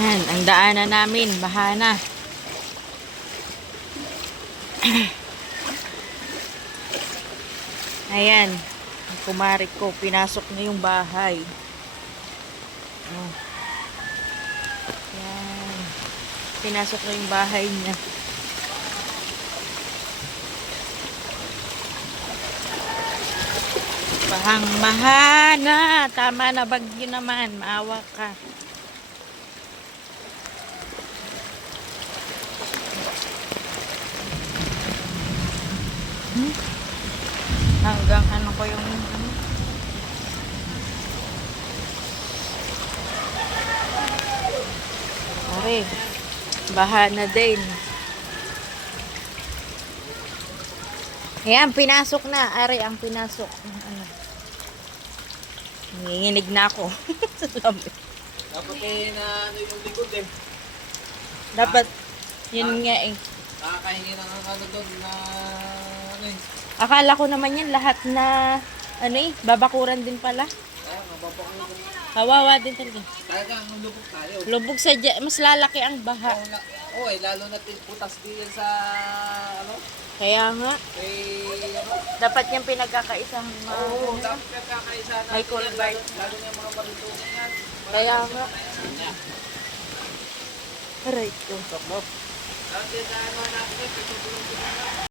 Yan, ang daanan namin, baha na. Ayan, ang kumari ko, pinasok na yung bahay. Oh. Yan, pinasok na yung bahay niya. Bahang mahana, tama na, bagyo naman, maawa ka. Hanggang ano ko yung Are, baha na din. Ayan, pinasok na. Are, ang pinasok. Ano? Nanginginig na ako. Sa lamig. Dapat na ano yung likod eh. Dapat, yun nga eh. Nakakahingi ng ano doon na ano eh. Akala ko naman yan lahat na ano eh, babakuran din pala. Kaya mababakulo ko. Kawawa din talaga. Talaga ang lubog tayo. Lubog sa mas lalaki ang baha. Oo eh, lalo na putas din sa ano. Kaya nga, Ano. dapat yung pinagkakaisahan mga Oo, dapat kakaisa natin. may culvert. Lalo na yung mga malutugan yan. Kaya nga. Aray ko. Dati na ano natin, tutulong